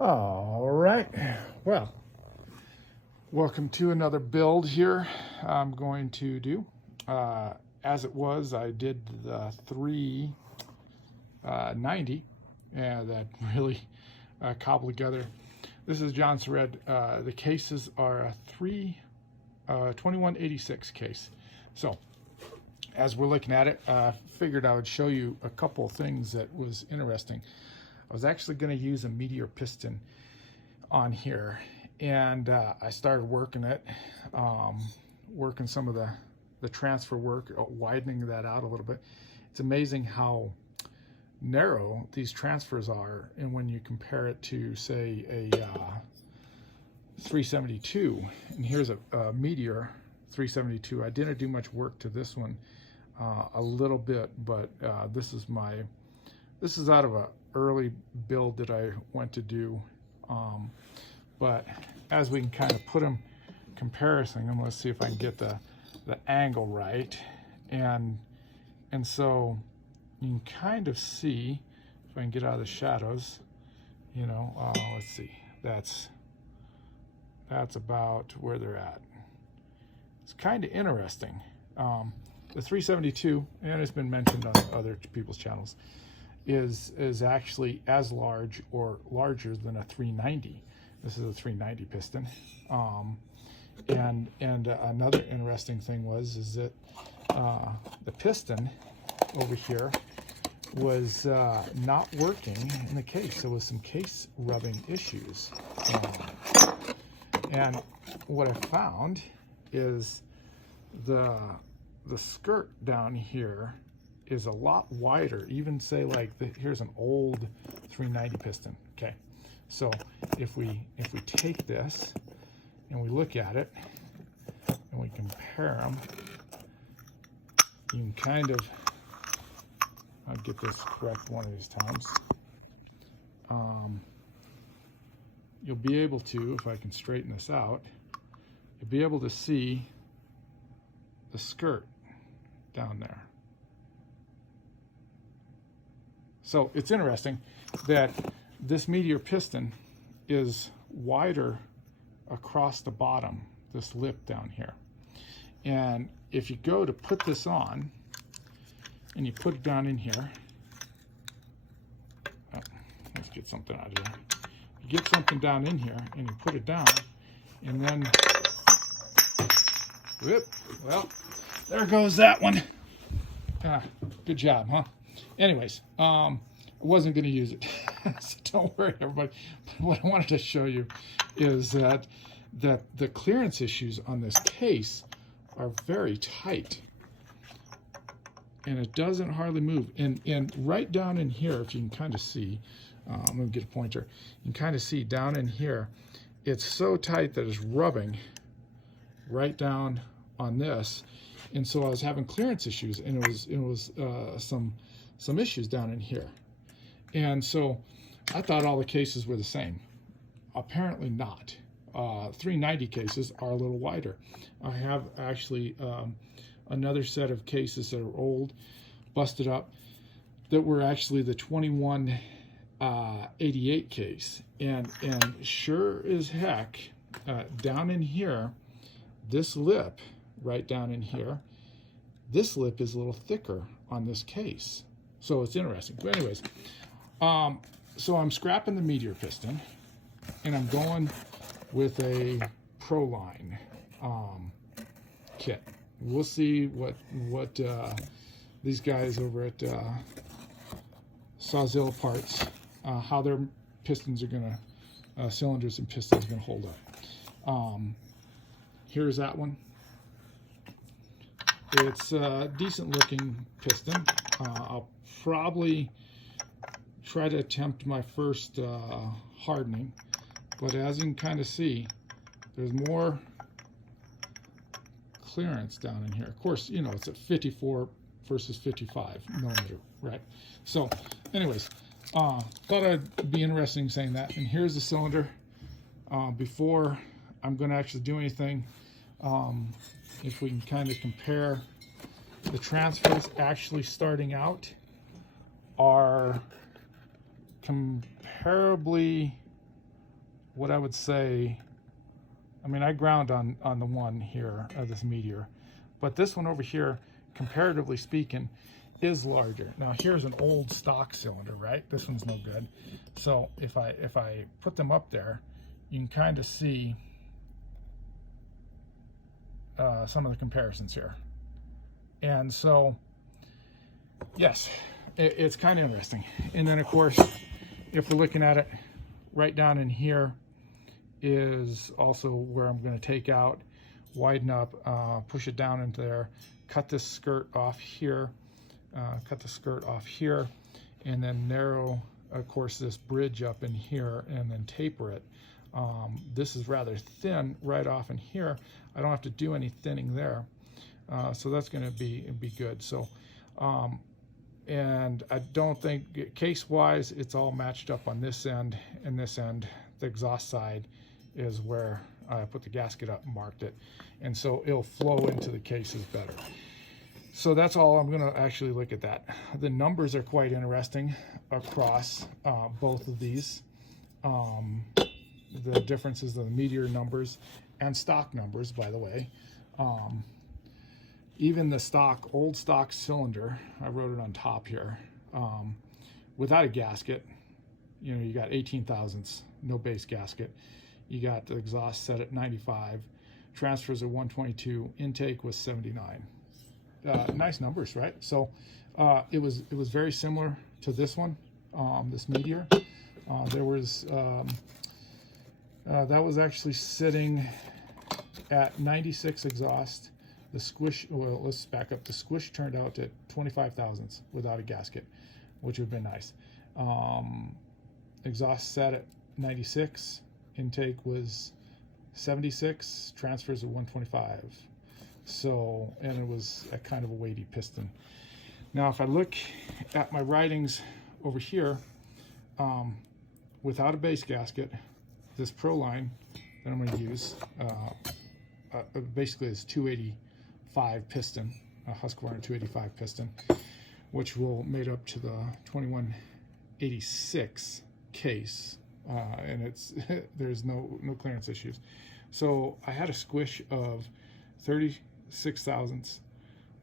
All right, well, welcome to another build here. I'm going to do, as it was, I did the 390, and that really cobbled together. This is Jonsered. The cases are a 2186 case. So, as we're looking at it, figured I would show you a couple of things that was interesting. I was actually going to use a Meteor piston on here, and I started working it, working some of the transfer work, widening that out a little bit. It's amazing how narrow these transfers are, and when you compare it to, say, a 372, and here's a Meteor 372. I didn't do much work to this one, a little bit, but this is out of a early build that I went to do, but as we can kind of put them comparison, and let's see if I can get the angle right, and so you can kind of see, if I can get out of the shadows, you know, let's see, that's about where they're at. It's kind of interesting. The 372, and it's been mentioned on other people's channels, is actually as large or larger than a 390. This is a 390 piston. And another interesting thing is that the piston over here was not working in the case. There was some case rubbing issues. And what I found is the skirt down here is a lot wider. Even say like here's an old 390 piston. Okay, so if we take this and we look at it and we compare them, you can kind of, I'll get this correct one of these times. You'll be able to, if I can straighten this out, you'll be able to see the skirt down there. So it's interesting that this Meteor piston is wider across the bottom, this lip down here. And if you go to put this on, and you put it down in here, let's get something out of here. You get something down in here, and you put it down, and then, whoop, well, there goes that one. Good job, huh? Anyways, I wasn't going to use it, so don't worry, everybody. But what I wanted to show you is that the clearance issues on this case are very tight, and it doesn't hardly move. And right down in here, if you can kind of see, I'm going to get a pointer. You can kind of see down in here, it's so tight that it's rubbing right down on this. And so I was having clearance issues, and it was some issues down in here. And so I thought all the cases were the same. Apparently not. 390 cases are a little wider. I have actually another set of cases that are old, busted up, that were actually the 2188 case. And sure as heck, down in here, this lip, right down in here, this lip is a little thicker on this case. So it's interesting. But anyways, so I'm scrapping the Meteor piston, and I'm going with a Proline kit. We'll see what these guys over at Sawzilla Parts, how their pistons are gonna, cylinders and pistons are gonna hold up. Here's that one. It's a decent looking piston. I'll probably try to attempt my first hardening, but as you can kind of see, there's more clearance down in here. Of course, you know, it's at 54 versus 55 millimeter, right? So anyways, thought it'd be interesting saying that. And here's the cylinder. Before I'm going to actually do anything, if we can kind of compare, the transfers actually starting out are comparably what I would say, I mean, I ground on the one here, this Meteor, but this one over here, comparatively speaking, is larger. Now here's an old stock cylinder, right? This one's no good. So if I put them up there, you can kind of see some of the comparisons here. And so, yes, it's kind of interesting. And then of course, if we're looking at it, right down in here is also where I'm going to take out, widen up, push it down into there, cut this skirt off here, and then narrow, of course, this bridge up in here, and then taper it. This is rather thin right off in here. I don't have to do any thinning there, so that's going to be good. So, and I don't think, case-wise, it's all matched up on this end and this end. The exhaust side is where I put the gasket up and marked it, and so it'll flow into the cases better. So that's all. I'm going to actually look at that. The numbers are quite interesting across both of these. The differences of the Meteor numbers and stock numbers, by the way. Even the old stock cylinder, I wrote it on top here, without a gasket, you know, you got 18 thousandths, no base gasket. You got the exhaust set at 95, transfers at 122, intake was 79. Nice numbers, right? So it was very similar to this one, this Meteor. There was that was actually sitting at 96 exhaust. The Squish, well, let's back up. The Squish turned out at 25 thousandths without a gasket, which would have been nice. Exhaust set at 96, intake was 76, transfers at 125. So, and it was a kind of a weighty piston. Now, if I look at my writings over here, without a base gasket, this Proline that I'm going to use, basically is 285 piston, a Husqvarna 285 piston, which will made up to the 2186 case, and it's there's no clearance issues. So I had a squish of 36 thousandths,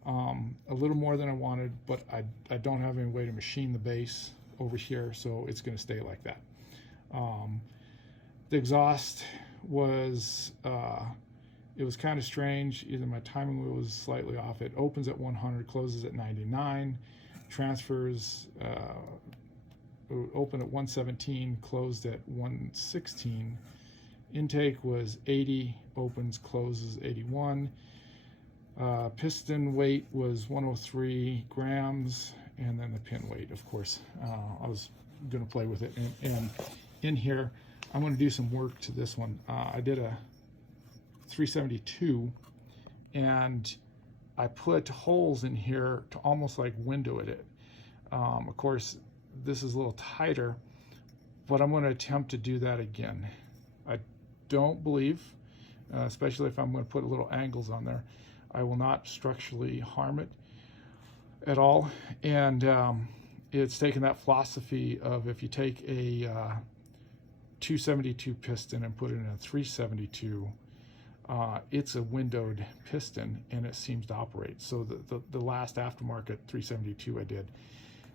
a little more than I wanted, but I don't have any way to machine the base over here, so it's going to stay like that. The exhaust was it was kind of strange. Either my timing wheel was slightly off. It opens at 100, closes at 99, transfers open at 117, closed at 116. Intake was 80, opens, closes 81. Piston weight was 103 grams, and then the pin weight, of course. I was going to play with it. And in here, I'm going to do some work to this one. I did a 372, and I put holes in here to almost like window it. Of course, this is a little tighter, but I'm going to attempt to do that again. I don't believe, especially if I'm going to put little angles on there, I will not structurally harm it at all. And it's taken that philosophy of, if you take a 272 piston and put it in a 372, it's a windowed piston and it seems to operate. So the last aftermarket 372 I did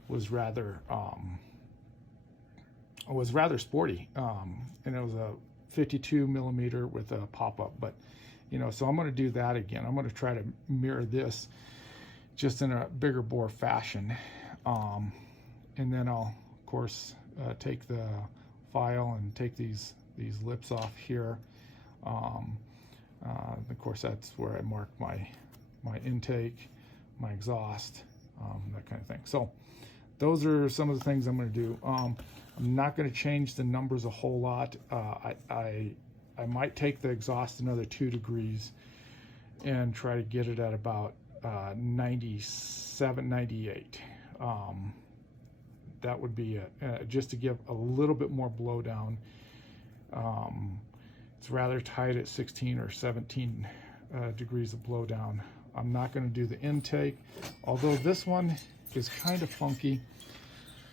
was rather sporty, and it was a 52 millimeter with a pop-up. But you know, so I'm going to do that again. I'm going to try to mirror this just in a bigger bore fashion, and then I'll of course take the file and take these lips off here. Of course, that's where I mark my intake, my exhaust, that kind of thing. So those are some of the things I'm going to do. I'm not going to change the numbers a whole lot. I might take the exhaust another 2 degrees and try to get it at about 97, 98. That would be it, just to give a little bit more blowdown. It's rather tight at 16 or 17 degrees of blowdown. I'm not going to do the intake, although this one is kind of funky.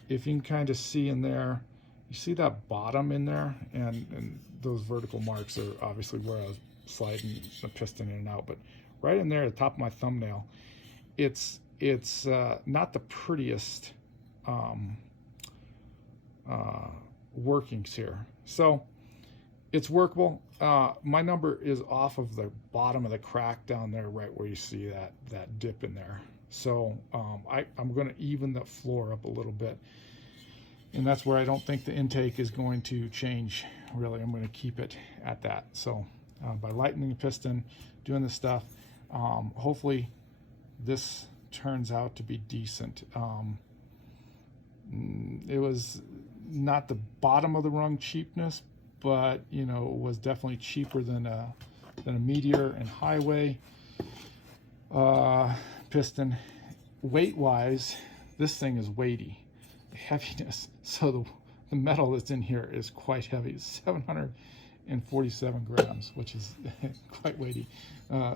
If you can kind of see in there, You see that bottom in there, and those vertical marks are obviously where I was sliding the piston in and out, but right in there at the top of my thumbnail, it's not the prettiest workings here. So it's workable. My number is off of the bottom of the crack down there, right where you see that dip in there. So I'm going to even the floor up a little bit, and that's where I don't think the intake is going to change really. I'm going to keep it at that. So by lightening the piston, doing this stuff, hopefully this turns out to be decent. It was not the bottom of the rung cheapness, but you know, it was definitely cheaper than a Meteor and Highway piston. Weight wise, this thing is weighty. The heaviness, so the metal that's in here is quite heavy. It's 747 grams, which is quite weighty.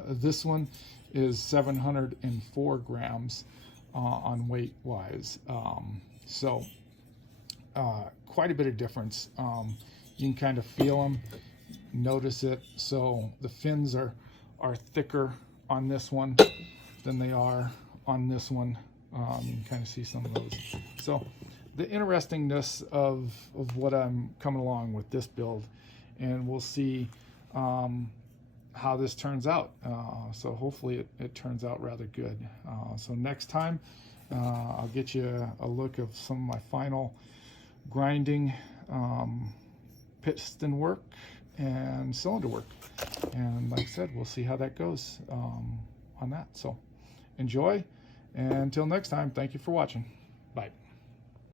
This one is 704 grams on weight wise. So quite a bit of difference. You can kind of feel them, notice it. So the fins are thicker on this one than they are on this one. You can kind of see some of those. So the interestingness of what I'm coming along with this build, and we'll see how this turns out. So hopefully it turns out rather good. So next time I'll get you a look of some of my final grinding piston work and cylinder work, and like I said, we'll see how that goes on that. So enjoy, and until next time, thank you for watching.